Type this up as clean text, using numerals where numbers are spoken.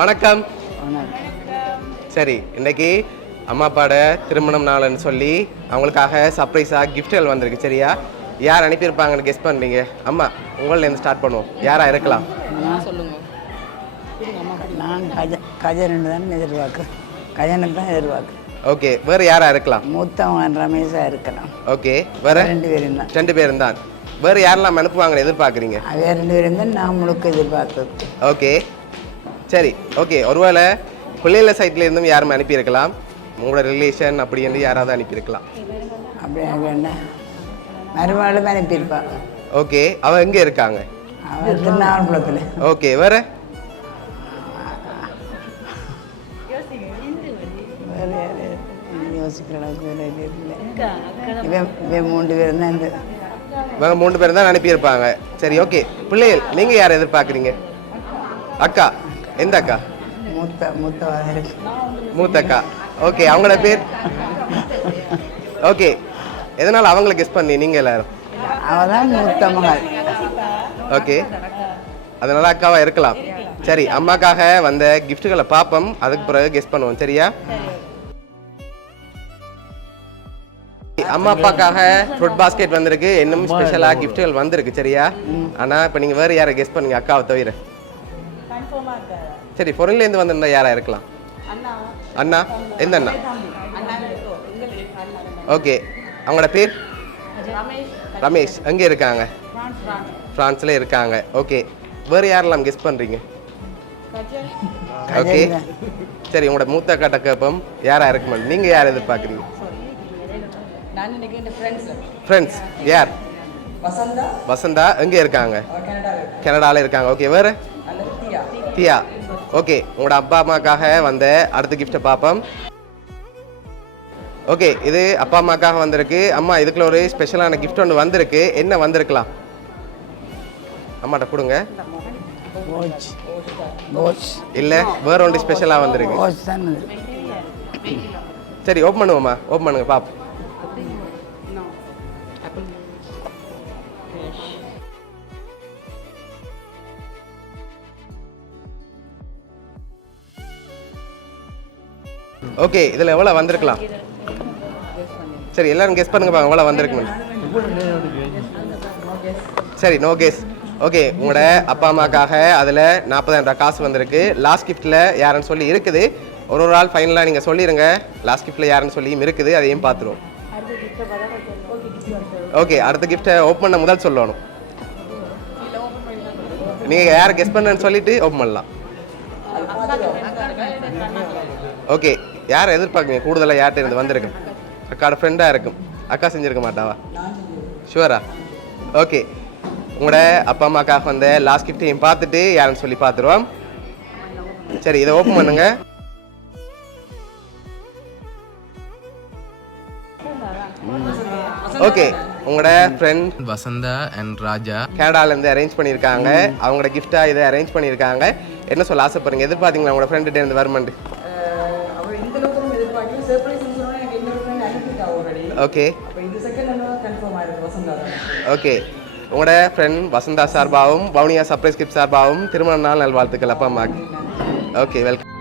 வணக்கம். சரி, இன்னைக்கு அம்மா அப்பாட திருமணம் நாள்னு சொல்லி அவங்களுக்காக சர்ப்ரைஸாக கிஃப்ட்கள் வந்திருக்கு. சரியா, யார் அனுப்பியிருப்பாங்கன்னு கெஸ் பண்ணுறீங்க? அம்மா, உங்களிலேருந்து ஸ்டார்ட் பண்ணுவோம். யாராக இருக்கலாம்? சொல்லுங்க. நான் கஜனுக்கு தான் எதிர்பார்க்கு. கஜனுக்கு தான் எதிர்பார்க்கு. ஓகே, வேறு யாராக இருக்கலாம்? மூத்தவன் ரமேஷாக இருக்கலாம். ஓகே, வேறு 2 பேரும் தான். 2 பேரும் தான். வேறு யாரெல்லாம் அனுப்புவாங்கன்னு எதிர்பார்க்குறீங்க? வேறு 2 பேரும் தான் நான் முழுக்க எதிர்பார்க்குறது. ஓகே, சரி. ஓகே, ஒருவேளை பிள்ளைகள சைட்ல இருந்தும் யாரும் அனுப்பியிருக்கலாம். உங்களோட ரிலேஷன் அப்படி என்று யாராவது அனுப்பியிருக்கலாம். அப்படி என்ன மருமகளும் அனுப்பியிருப்பாள். ஓகே, அவள் எங்கே இருக்காங்க? அவள் திருநாவல்குளத்தில். ஓகே, வேறு வேறு யார் யோசிக்கிற அளவுக்கு வேறு இல்லை. இவன் 3 பேரும் தான். இவங்க 3 பேரும் தான் அனுப்பியிருப்பாங்க. சரி, ஓகே. பிள்ளைகள், நீங்கள் யாரை எதிர்பார்க்குறீங்க? அக்கா, எந்த அக்கா? மூத்த அக்கா. ஓகே, அவங்களோட பேர்? ஓகே, எதனால் அவங்களை கெஸ் பண்ணி நீங்கள் எல்லாரும்? அவள் தான் மூத்த மகள். ஓகே, அதனால அக்காவா இருக்கலாம். சரி, அம்மாக்காக வந்த கிஃப்ட்டுகளை பார்ப்போம், அதுக்கு பிறகு கெஸ் பண்ணுவோம். சரியா? அம்மா அப்பாக்காக ஃப்ரூட் பாஸ்கெட் வந்திருக்கு. இன்னும் ஸ்பெஷலாக கிஃப்ட்டுகள் வந்திருக்கு. சரியா? ஆனால் இப்போ நீங்கள் வேறு யாரை கெஸ் பண்ணுங்க அக்காவை தவிர? சரி, பொருள்லேருந்து வந்திருந்தா யாரா இருக்கலாம்? அண்ணா. எந்த அண்ணா? ஓகே, அவங்களோட பேர்? ரமேஷ். எங்கே இருக்காங்க? பிரான்ஸில் இருக்காங்க. ஓகே, வேறு யாரெல்லாம் கெஸ் பண்ணுறீங்க? ஓகே, சரி. உங்களோட மூத்த அக்காட்ட கேட்போம் யாரா இருக்குமா? நீங்கள் யார் எதிர்பார்க்குறீங்க? ஃப்ரெண்ட்ஸ். யார்? வசந்தா. எங்கே இருக்காங்க? கனடாவில் இருக்காங்க. ஓகே, வேறு? தியா. ஓகே, உங்களோட அப்பா அம்மாக்காக வந்த அடுத்த கிஃப்ட்டை பார்ப்போம். ஓகே, இது அப்பா அம்மாக்காக வந்திருக்கு. அம்மா, இதுக்குள்ள ஒரு ஸ்பெஷலான கிஃப்ட் ஒன்று வந்திருக்கு. என்ன வந்திருக்கலாம்? அம்மாட்ட கொடுங்க. இல்லை, வேற ஒன்று ஸ்பெஷலாக வந்திருக்கு. சரி, ஓப்பன் பண்ணுவோம்மா. ஓப்பன் பண்ணுங்க பாப்போம். ஓகே, இதில் எவ்வளோ வந்திருக்கலாம்? சரி, எல்லாரும் கெஸ் பண்ணுங்க பாங்க எவ்வளோ வந்திருக்கு. சரி, நோ கெஸ். ஓகே, உங்களோட அப்பா அம்மாக்காக அதில் 40,000 காசு வந்திருக்கு. லாஸ்ட் கிஃப்ட்டில் யாருன்னு சொல்லி இருக்குது. ஒரு ஆள் ஃபைனலாக நீங்கள் சொல்லிடுங்க லாஸ்ட் கிஃப்ட்டில் யாருன்னு சொல்லியும் இருக்குது. அதையும் பார்த்துருவோம். ஓகே, அடுத்த கிஃப்ட்டை ஓப்பன் பண்ண முதல் சொல்லணும். நீங்கள் யாரை கெஸ் பண்ணுன்னு சொல்லிட்டு ஓப்பன் பண்ணலாம். ஓகே, யாரை எதிர்பார்க்குங்க? கூடுதலாக யார்கிட்ட இருந்து வந்திருக்கு? அக்காவோட ஃப்ரெண்டாக இருக்கும். அக்கா செஞ்சுருக்க மாட்டாவா? ஷுவரா? ஓகே, உங்களோட அப்பா அம்மாக்காக வந்த லாஸ்ட் கிஃப்ட்டையும் பார்த்துட்டு யாருன்னு சொல்லி பார்த்துருவோம். சரி, இதை ஓப்பன் பண்ணுங்க. ஓகே, உங்களோட ஃப்ரெண்ட் வசந்தா அண்ட் ராஜா கனடாலேருந்து அரேஞ்ச் பண்ணியிருக்காங்க. அவங்களோட கிஃப்டாக இதை அரேஞ்ச் பண்ணியிருக்காங்க. என்ன சொல்ல ஆசைப்படுறீங்க? எதிர்பார்த்தீங்களா உங்களோட ஃப்ரெண்டுகிட்ட இருந்து வருமாண்டு? ஓகே. ஓகே, உங்களோட ஃப்ரெண்ட் வசந்தா சார்பாகவும் வவுனியா சர்ப்ரைஸ் கிஃப்ட் சார்பாகவும் திருமண நாள் நல்வாழ்த்துக்கள் அப்பா அம்மாக்கு. Okay, welcome.